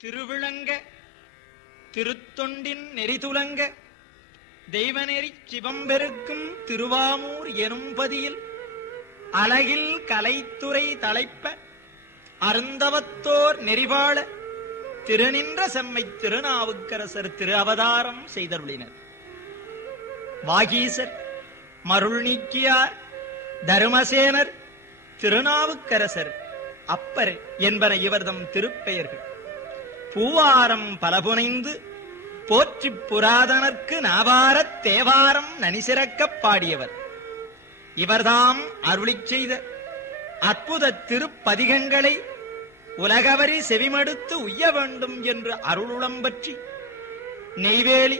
திருவிளங்க திருத்தொண்டின் நெறிதுலங்க தெய்வநெறி சிவம்பெருக்கும் திருவாமூர் எனும்பதியில் அழகில் கலைத்துறை தலைப்ப அருந்தவத்தோர் நெறிவாழ திருநின்ற செம்மை திருநாவுக்கரசர் திரு அவதாரம் செய்தருளினர். வாகீசர், மருள் நீக்கியார், தருமசேனர், திருநாவுக்கரசர், அப்பர் என்பன இவர்தம் திருப்பெயர்கள். பூவாரம் பலபுனைந்து போற்றிப் புராதனர்க்கு நாவாரத் தேவாரம் நனிசிறக்கப் பாடியவர். இவர்தாம் அருளிச் செய்த அற்புத திருப்பதிகங்களை உலகவரி செவிமடுத்து உய்ய வேண்டும் என்று அருளுளம்பற்றி நெய்வேலி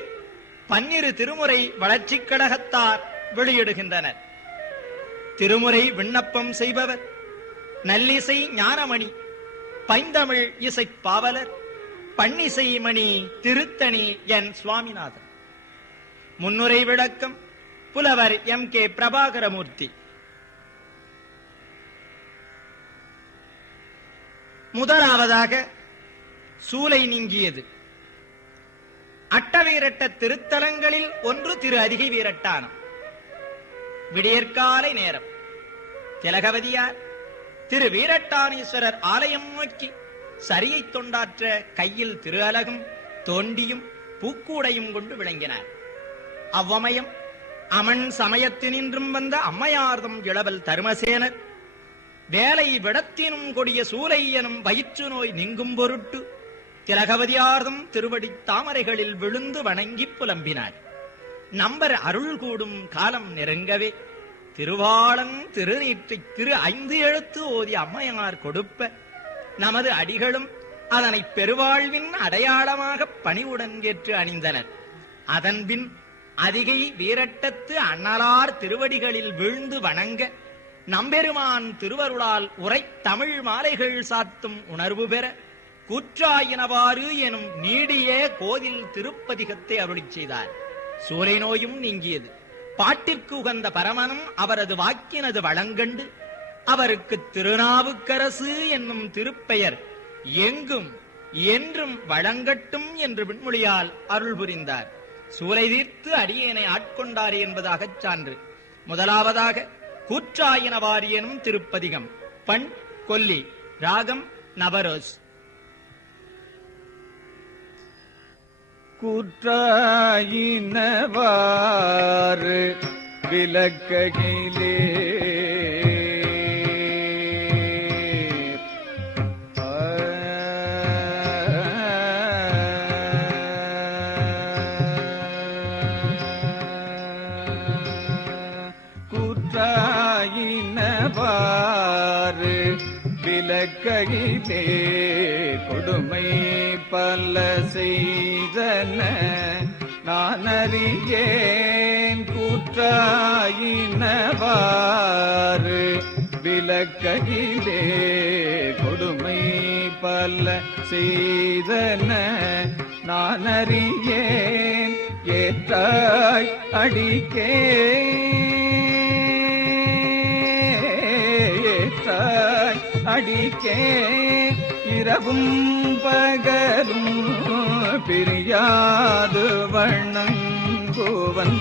பன்னிரு திருமுறை வளர்ச்சிக் கழகத்தார் வெளியிடுகின்றனர். திருமுறை விண்ணப்பம் செய்பவர் நல்லிசை ஞானமணி, பைந்தமிழ் இசைப் பாவலர், பன்னிசை மணி திருத்தணி என் சுவாமிநாதன். முன்னுரை விளக்கம் புலவர் M.K. பிரபாகரமூர்த்தி. முதலாவதாக சூலை நீங்கியது. அட்டவீரட்ட திருத்தலங்களில் ஒன்று திரு அதிகை வீரட்டானம். விடியற்காலை நேரம். திலகவதியார் திரு வீரட்டானீஸ்வரர் ஆலயம் நோக்கி சரியை தொண்டாற்ற கையில் திரு அலகும் தோண்டியும் பூக்கூடையும் கொண்டு விளங்கினார். அவ்வமயம் அமன் சமயத்தினின்றும் வந்த அம்மையார்தம் இளவல் தருமசேனர் வேலை விடத்தினும் கொடிய சூலை எனும் வயிற்று நோய் நீங்கும் பொருட்டு திலகவதியார்தம் திருவடி தாமரைகளில் விழுந்து வணங்கி புலம்பினார். நம்பர் அருள் கூடும் காலம் நெருங்கவே திருவாளன் திருநீற்றை திரு 5 எழுத்து ஓதி அம்மையார் கொடுப்ப நமது அடிகளும் அதனை பெருவாழ்வின் அடையாளமாக பணிவுடன் ஏற்று அணிந்தனர். அதன்பின் அதிகை வீரட்டத்து அண்ணலார் திருவடிகளில் வீழ்ந்து வணங்க நம்பெருமான் திருவருளால் உரை தமிழ் மாலைகள் சாத்தும் உணர்வு பெற கூற்றாயினவாறு எனும் நீடிய கோதில் திருப்பதிகத்தை அருளிச் செய்தார். சூலை நோயும் நீங்கியது. பாட்டிற்கு உகந்த பரமனும் அவரது வாக்கினது வளங்கண்டு அவருக்கு திருநாவுக்கரசு என்னும் திருப்பெயர் எங்கும் என்றும் வழங்கட்டும் என்று விண்மொழியால் அருள் புரிந்தார். சூலை தீர்த்து அடியேனை ஆட்கொண்டார் என்பதாகச் சான்று. முதலாவதாக கூற்றாயினவாறு எனும் திருப்பதிகம். பண் கொல்லி, ராகம் நவரோஸ். கூற்றாயினவாறு விளக்ககிலே கூற்றாயினவாறு விளக்ககிலே கொடுமை பல செய்தன நான் அறியேன். கூற்றாயினவாறு விளக்ககிலே கொடுமை பல செய்தன நான் அறியேன். ஏற்றாய் அடிக்கே ஏற்றாய் அடிக்கே இரவும் பகலும் பிரியாது வண்ணங்குவன்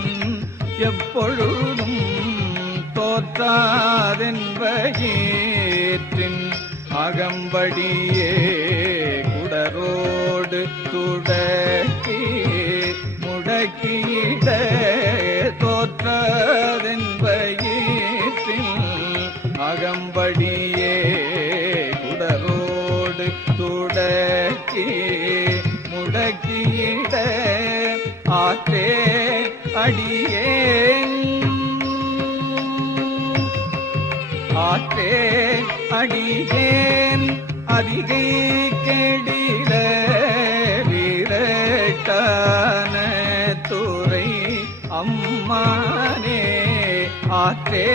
எப்பொழுதும் தோற்றாதென்பயிற்றின் அகம்படியே குடரோடு துடக்கி முடக்கிட தோற்றாதென்பயிற்றின் அகம்படியே குடரோடு துடக்கி முடக்கிட ஆற்றே அடியேன் ஆற்றே அடியேன் அதிகை கெடில வீரட்டான துறை அம்மானே. ஆற்றே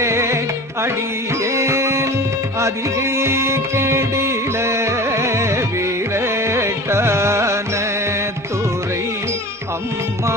அடியேன் அதிகை கெடில வீரட்டான துறை அம்மா